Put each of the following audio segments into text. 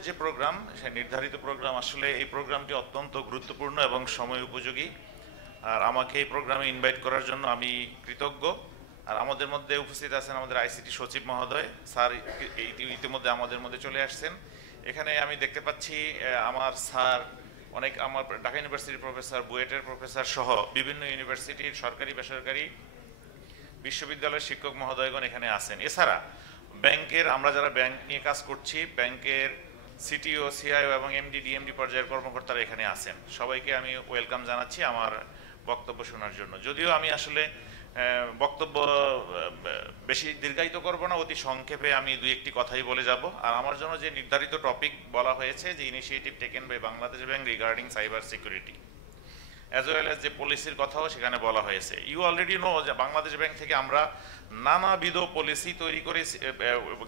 আমাদের যে প্রোগ্রাম, সে নির্ধারিত প্রোগ্রাম, আসলে এই প্রোগ্রামটি অত্যন্ত গুরুত্বপূর্ণ এবং সময় উপযোগী। আর আমাকে এই প্রোগ্রামে ইনভাইট করার জন্য আমি কৃতজ্ঞ। আর আমাদের মধ্যে উপস্থিত আছেন আমাদের আইসিটি সচিব মহোদয় স্যার, ইতিমধ্যে আমাদের মধ্যে চলে আসছেন। এখানে আমি দেখতে পাচ্ছি আমার স্যার, অনেক আমার ঢাকা ইউনিভার্সিটির প্রফেসর, বুয়েটের প্রফেসর সহ বিভিন্ন ইউনিভার্সিটির সরকারি বেসরকারি বিশ্ববিদ্যালয়ের শিক্ষক মহোদয়গণ এখানে আছেন। এছাড়া ব্যাংকের, আমরা যারা ব্যাংক নিয়ে কাজ করছি, ব্যাংকের সিটিও, সিআইও এবং এমডি, ডিএমডি পর্যায়ের কর্মকর্তারা এখানে আছেন। সবাইকে আমি ওয়েলকাম জানাচ্ছি আমার বক্তব্য শোনার জন্য। যদিও আমি আসলে বক্তব্য বেশি দীর্ঘায়িত করব না, অতি সংক্ষেপে আমি দুই একটি কথাই বলে যাব। আর আমার জন্য যে নির্ধারিত টপিক বলা হয়েছে, যে initiative taken by Bangladesh bank regarding cyber security as well as যে পলিসির কথাও সেখানে বলা হয়েছে। ইউ অলরেডি নো যে বাংলাদেশ ব্যাংক থেকে আমরা নানাবিধ পলিসি তৈরি করেছি,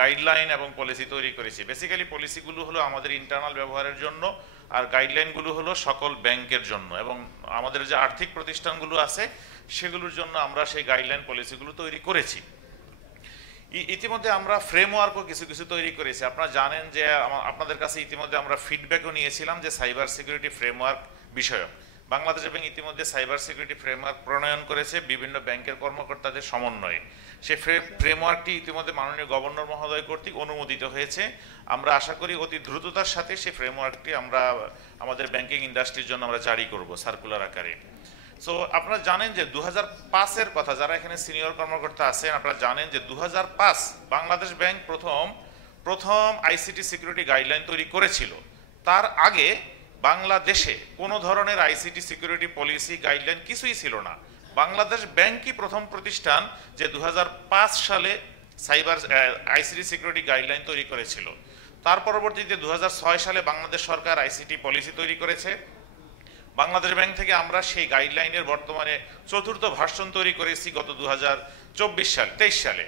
গাইডলাইন এবং পলিসি তৈরি করেছি। বেসিক্যালি পলিসিগুলো হলো আমাদের ইন্টারনাল ব্যবহারের জন্য, আর গাইডলাইনগুলো হলো সকল ব্যাংকের জন্য, এবং আমাদের যে আর্থিক প্রতিষ্ঠানগুলো আছে সেগুলোর জন্য আমরা সেই গাইডলাইন পলিসিগুলো তৈরি করেছি। ইতিমধ্যে আমরা ফ্রেমওয়ার্কও কিছু কিছু তৈরি করেছি। আপনারা জানেন যে আপনাদের কাছে ইতিমধ্যে আমরা ফিডব্যাকও নিয়েছিলাম যে সাইবার সিকিউরিটি ফ্রেমওয়ার্ক বিষয়ক। বাংলাদেশ ব্যাংক ইতিমধ্যে সাইবার সিকিউরিটি ফ্রেমওয়ার্ক প্রণয়ন করেছে বিভিন্ন ব্যাংকের কর্মকর্তাদের সমন্বয়ে। সেই ফ্রেমওয়ার্কটি ইতিমধ্যে মাননীয় গভর্নর মহোদয় কর্তৃক অনুমোদিত হয়েছে। আমরা আশা করি অতি দ্রুততার সাথে সেই ফ্রেমওয়ার্কটি আমরা আমাদের ব্যাংকিং ইন্ডাস্ট্রির জন্য আমরা জারি করব সার্কুলার আকারে। সো আপনারা জানেন যে 2005-এর কথা, যারা এখানে সিনিয়র কর্মকর্তা আছেন আপনারা জানেন যে 2005 বাংলাদেশ ব্যাংক প্রথম আইসিটি সিকিউরিটি গাইডলাইন তৈরি করেছিল। তার আগে বাংলাদেশে কোনো ধরনের আইসিটি সিকিউরিটি পলিসি গাইডলাইন কিছুই ছিল না। বাংলাদেশ ব্যাংকই প্রথম প্রতিষ্ঠান যে 2005 সালে সাইবার আইসিটি সিকিউরিটি গাইডলাইন তৈরি করেছিল। তার পরবর্তীতে 2006 সালে বাংলাদেশ সরকার আইসিটি পলিসি তৈরি করেছে। বাংলাদেশ ব্যাংক থেকে আমরা সেই গাইডলাইনের বর্তমানে চতুর্থ ভার্সন তৈরি করেছি গত 2023 সালে।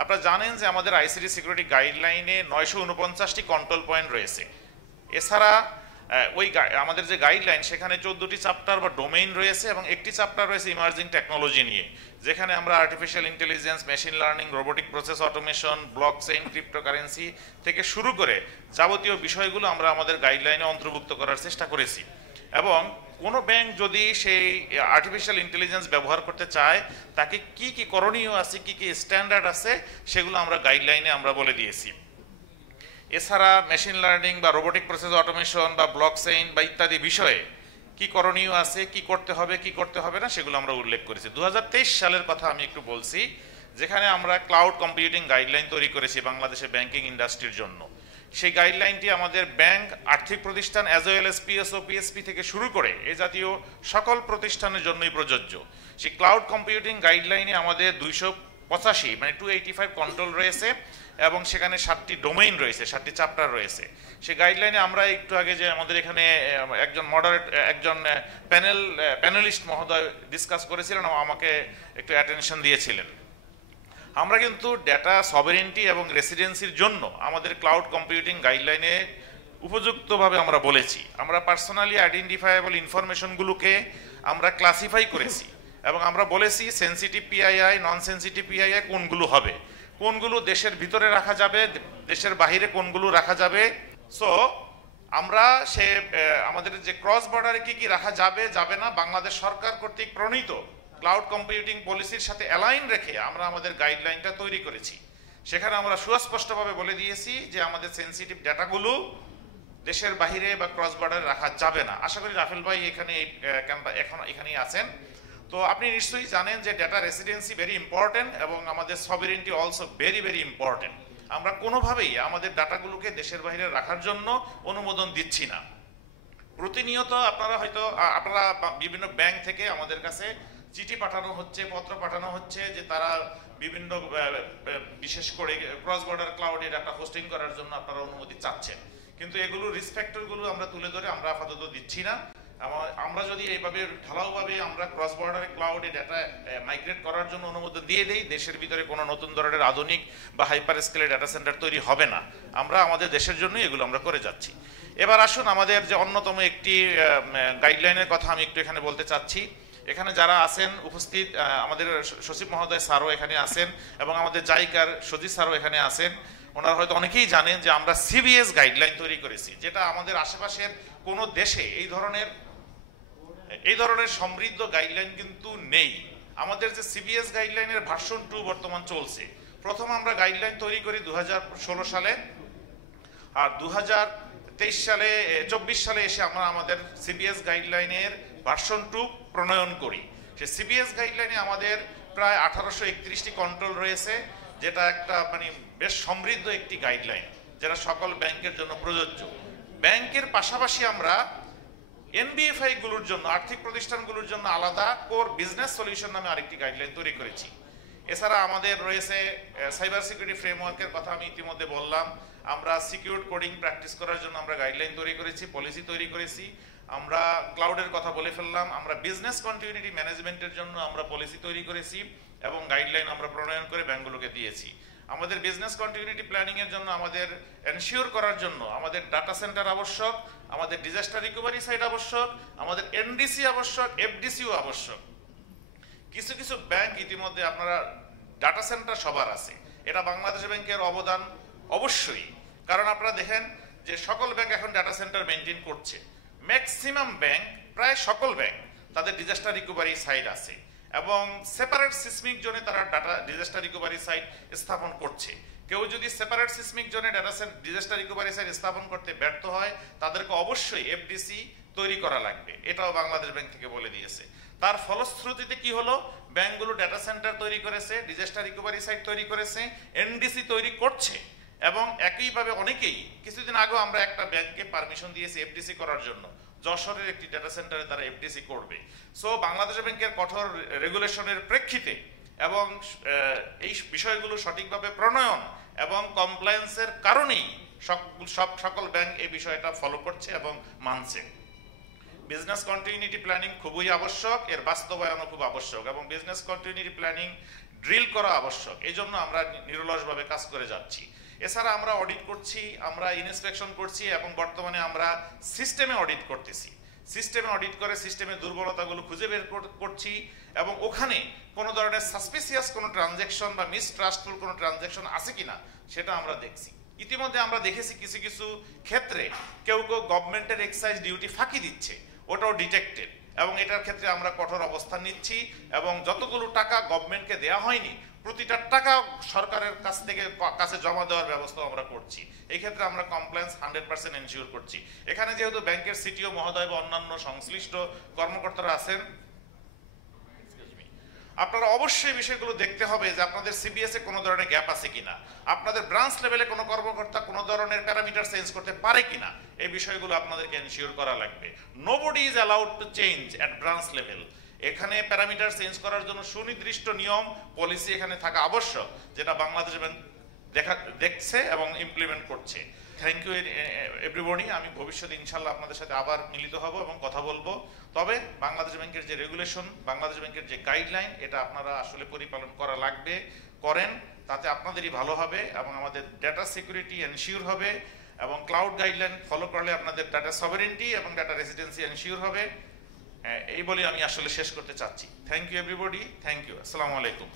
আপনারা জানেন যে আমাদের আইসিটি সিকিউরিটি গাইডলাইনে 949টি কন্ট্রোল পয়েন্ট রয়েছে। এছাড়া ওই আমাদের যে গাইডলাইন সেখানে 14টি চ্যাপ্টার বা ডোমেইন রয়েছে, এবং একটি চ্যাপ্টার রয়েছে ইমার্জিং টেকনোলজি নিয়ে, যেখানে আমরা artificial intelligence, machine learning, robotic process automation, blockchain, cryptocurrency থেকে শুরু করে যাবতীয় বিষয়গুলো আমরা আমাদের গাইডলাইনে অন্তর্ভুক্ত করার চেষ্টা করেছি। এবং কোনো ব্যাংক যদি সেই আর্টিফিশিয়াল ইন্টেলিজেন্স ব্যবহার করতে চায় তাকে কি কি করণীয় আছে, কি কি স্ট্যান্ডার্ড আছে, সেগুলো আমরা গাইডলাইনে আমরা বলে দিয়েছি। এছাড়া মেশিন লার্নিং বা রোবোটিক প্রসেস অটোমেশন বা ব্লকচেইন বা ইত্যাদি বিষয়ে কি করণীয় আছে, কি করতে হবে, কি করতে হবে না, সেগুলো আমরা উল্লেখ করেছি। 2023 সালের কথা আমি একটু বলছি, যেখানে আমরা ক্লাউড কম্পিউটিং গাইডলাইন তৈরি করেছি বাংলাদেশের ব্যাংকিং ইন্ডাস্ট্রির জন্য। সেই গাইডলাইনটি আমাদের ব্যাংক, আর্থিক প্রতিষ্ঠান as well as PSO, PSP থেকে শুরু করে এ জাতীয় সকল প্রতিষ্ঠানের জন্যই প্রযোজ্য। সেই ক্লাউড কম্পিউটিং গাইডলাইনে আমাদের 285 মানে 285 কন্ট্রোল রয়েছে, এবং সেখানে 7টি ডোমেইন রয়েছে, 7টি চ্যাপ্টার রয়েছে। সেই গাইডলাইনে আমরা একটু আগে যে আমাদের এখানে একজন প্যানেলিস্ট মহোদয় ডিসকাস করেছিলেন, আমাকে একটু অ্যাটেনশন দিয়েছিলেন। আমরা কিন্তু ডেটা সভেরেন্টি এবং রেসিডেন্সির জন্য আমাদের ক্লাউড কম্পিউটিং গাইডলাইনে উপযুক্তভাবে আমরা বলেছি। আমরা পার্সোনালি আইডেন্টিফায়েবল ইনফরমেশনগুলোকে আমরা ক্লাসিফাই করেছি, এবং আমরা বলেছি সেন্সিটিভ পিআইআই, নন সেন্সিটিভ পিআইআই কোনগুলো হবে, কোনগুলো দেশের ভিতরে রাখা যাবে, দেশের বাহিরে কোনগুলো রাখা যাবে। সো আমরা আমাদের যে ক্রস বর্ডারে কি কি রাখা যাবে যাবে না, বাংলাদেশ সরকার কর্তৃক প্রণীত ক্লাউড কম্পিউটিং পলিসির সাথে অ্যালাইন রেখে আমরা আমাদের গাইডলাইনটা তৈরি করেছি। সেখানে আমরা সুস্পষ্টভাবে বলে দিয়েছি যে আমাদের সেন্সিটিভ ডেটাগুলো দেশের বাহিরে বা ক্রস বর্ডারে রাখা যাবে না। আশা করি রাফেল ভাই এখানেই আছেন। তো আপনি নিশ্চয়ই জানেন যে ডেটা রেসিডেন্সি ভেরি ইম্পর্টেন্ট, এবং আমাদের সভেরেন্টি অলসো ভেরি ভেরি ইম্পর্টেন্ট। আমরা কোনোভাবেই আমাদের ডাটাগুলোকে দেশের বাইরে রাখার জন্য অনুমোদন দিচ্ছি না। প্রতিনিয়ত আপনারা বিভিন্ন ব্যাংক থেকে আমাদের কাছে চিঠি পাঠানো হচ্ছে, পত্র পাঠানো হচ্ছে যে তারা বিভিন্ন বিশেষ করে ক্রস বর্ডার ক্লাউডে ডাটা হোস্টিং করার জন্য আপনারা অনুমতি চাচ্ছেন, কিন্তু এগুলো রিসপেক্টরগুলো আমরা তুলে ধরে আমরা আপাতত দিচ্ছি না। আমরা যদি এইভাবে ঢালাওভাবে আমরা ক্রস বর্ডারে ক্লাউডে ডাটা মাইগ্রেট করার জন্য অনুমোদন দিয়ে দেই, দেশের ভিতরে কোনো নতুন ধরনের আধুনিক বা হাইপার স্কেলের ডাটা সেন্টার তৈরি হবে না। আমরা আমাদের দেশের জন্যই এগুলো আমরা করে যাচ্ছি। এবার আসুন আমাদের যে অন্যতম একটি গাইডলাইনের কথা আমি একটু এখানে বলতে চাচ্ছি। এখানে যারা আছেন উপস্থিত, আমাদের সচিব মহোদয় স্যারও এখানে আছেন, এবং আমাদের জাইকার সজিব স্যারও এখানে আছেন। ওনারা হয়তো অনেকেই জানেন যে আমরা সিবিএস গাইডলাইন তৈরি করেছি, যেটা আমাদের আশেপাশের কোনো দেশে এই ধরনের সমৃদ্ধ গাইডলাইন কিন্তু নেই। আমাদের যে সিবিএস গাইডলাইনের ভার্সন 2 বর্তমান চলছে। প্রথম আমরা গাইডলাইন তৈরি করি 2016 সালে, আর 2024 সালে এসে আমরা আমাদের সিবিএস গাইডলাইনের ভার্সন 2 প্রণয়ন করি। সে সিবিএস গাইডলাইনে আমাদের প্রায় 1831টি কন্ট্রোল রয়েছে, যেটা একটা মানে বেশ সমৃদ্ধ একটি গাইডলাইন, যেটা সকল ব্যাংকের জন্য প্রযোজ্য। ব্যাংকের পাশাপাশি আমরা এনবিএফআই গুলোর জন্য, আর্থিক প্রতিষ্ঠানগুলোর জন্য আলাদা কোর বিজনেস সলিউশন নামে আরেকটি গাইডলাইন তৈরি করেছি। এছাড়া আমাদের রয়েছে সাইবার সিকিউরিটি ফ্রেমওয়ার্কের কথা আমি ইতিমধ্যে বললাম। আমরা সিকিউর কোডিং প্র্যাকটিস করার জন্য আমরা গাইডলাইন তৈরি করেছি, পলিসি তৈরি করেছি। আমরা ক্লাউডের কথা বলে ফেললাম। আমরা বিজনেস কন্টিনিউটি ম্যানেজমেন্টের জন্য আমরা পলিসি তৈরি করেছি এবং গাইডলাইন আমরা প্রণয়ন করে ব্যাংকগুলোকে দিয়েছি। আমাদের বিজনেস কন্টিনিউটি প্ল্যানিং এর জন্য আমাদের এনশিওর করার জন্য আমাদের ডাটা সেন্টার আবশ্যক, আমাদের ডিজাস্টার রিকভারি সাইট আবশ্যক, আমাদের এনডিসি আবশ্যক, এফডিসিও আবশ্যক। কিছু কিছু ব্যাংক ইতিমধ্যে আপনারা ডাটা সেন্টার সবার আছে, এটা বাংলাদেশ ব্যাংকের অবদান অবশ্যই। কারণ আপনারা দেখেন যে সকল ব্যাংক এখন ডাটা সেন্টার মেনটেন করছে। ম্যাক্সিমাম ব্যাংক, প্রায় সকল ব্যাংক তাদের ডিজাস্টার রিকভারি সাইট আছে এবং সেপারেট সিসমিক জোনে তারা ডাটা ডিজাস্টার রিকভারি সাইট স্থাপন করছে। কেউ যদি সেপারেট সিসমিক জোনে ডিজাস্টার রিকভারি সাইট স্থাপন করতে ব্যর্থ হয়, তাদেরকে অবশ্যই এফডিসি তৈরি করা লাগবে। এটাও বাংলাদেশ ব্যাংক থেকে বলে দিয়েছে। তার ফলশ্রুতিতে কি হলো, ব্যাংকগুলো ডাটা সেন্টার তৈরি করেছে, ডিজাস্টার রিকভারি সাইট তৈরি করেছে, এনডিসি তৈরি করছে এবং একইভাবে অনেকেই, কিছুদিন আগেও আমরা একটা ব্যাংককে পারমিশন দিয়েছি এফডিসি করার জন্য। যশোরের একটি ডাটা সেন্টারে তারা এফডিসি করবে। সো বাংলাদেশ ব্যাংকের কঠোর রেগুলেশনের প্রেক্ষিতে এবং এই বিষয়গুলো সঠিকভাবে প্রণয়ন এবং কমপ্লায়েন্সের কারণেই সকল ব্যাংক এই বিষয়টা ফলো করছে এবং মানছে। বিজনেস কন্টিনিউটি প্ল্যানিং খুবই আবশ্যক, এর বাস্তবায়নও খুব আবশ্যক এবং বিজনেস কন্টিনিউটি প্ল্যানিং ড্রিল করা আবশ্যক। এই জন্য আমরা নিরলসভাবে কাজ করে যাচ্ছি। এছাড়া আমরা অডিট করছি, আমরা ইনস্পেকশন করছি এবং বর্তমানে আমরা সিস্টেমে অডিট করতেছি। সিস্টেমে অডিট করে সিস্টেমের দুর্বলতাগুলো খুঁজে বের করছি এবং ওখানে কোনো ধরনের সাসপিসিয়াস কোনো ট্রানজ্যাকশন বা মিসট্রাস্টফুল কোনো ট্রানজ্যাকশন আছে কিনা সেটা আমরা দেখছি। ইতিমধ্যে আমরা দেখেছি কিছু কিছু ক্ষেত্রে কেউ গভর্নমেন্টের এক্সাইজ ডিউটি ফাঁকি দিচ্ছে, ওটাও ডিটেক্টেড এবং এটার ক্ষেত্রে আমরা কঠোর অবস্থান নিচ্ছি এবং যতগুলো টাকা গভর্নমেন্টকে দেওয়া হয়নি প্রতিটা টাকা সরকারের কাছে জমা দেওয়ার ব্যবস্থা আমরা করছি। এই ক্ষেত্রে আমরা কমপ্লায়েন্স 100% এনশিওর করছি। এখানে যেহেতু ব্যাংকের সিটিও মহোদয় বা অন্যান্য সংশ্লিষ্ট কর্মকর্তারা আছেন, আপনারা অবশ্যই বিষয়গুলো দেখতে হবে যে আপনাদের সিবিএস এ কোনো ধরনের গ্যাপ আছে কিনা, আপনাদের ব্রাঞ্চ লেভেলে কোনো কর্মকর্তা কোনো ধরনের প্যারামিটার চেঞ্জ করতে পারে কিনা, এই বিষয়গুলো আপনাদেরকে এনশিওর করা লাগবে। Nobody is allowed to change at branch level. এখানে প্যারামিটার চেঞ্জ করার জন্য সুনির্দিষ্ট নিয়ম পলিসি এখানে থাকা আবশ্যক, যেটা বাংলাদেশ ব্যাংক দেখছে এবং ইমপ্লিমেন্ট করছে। Thank you everybody. আমি ভবিষ্যতে ইনশাল্লাহ আপনাদের সাথে আবার মিলিত হব এবং কথা বলবো। তবে বাংলাদেশ ব্যাংকের যে রেগুলেশন, বাংলাদেশ ব্যাংকের যে গাইডলাইন, এটা আপনারা আসলে পরিপালন করা লাগবে, করেন, তাতে আপনাদেরই ভালো হবে এবং আমাদের ডেটা সিকিউরিটি এনশিওর হবে এবং ক্লাউড গাইডলাইন ফলো করলে আপনাদের ডাটা সভারেন্টি এবং ডাটা রেসিডেন্সি এনশিওর হবে। এই বলে আমি আসলে শেষ করতে চাচ্ছি। Thank you everybody, thank you, আসসালামু আলাইকুম।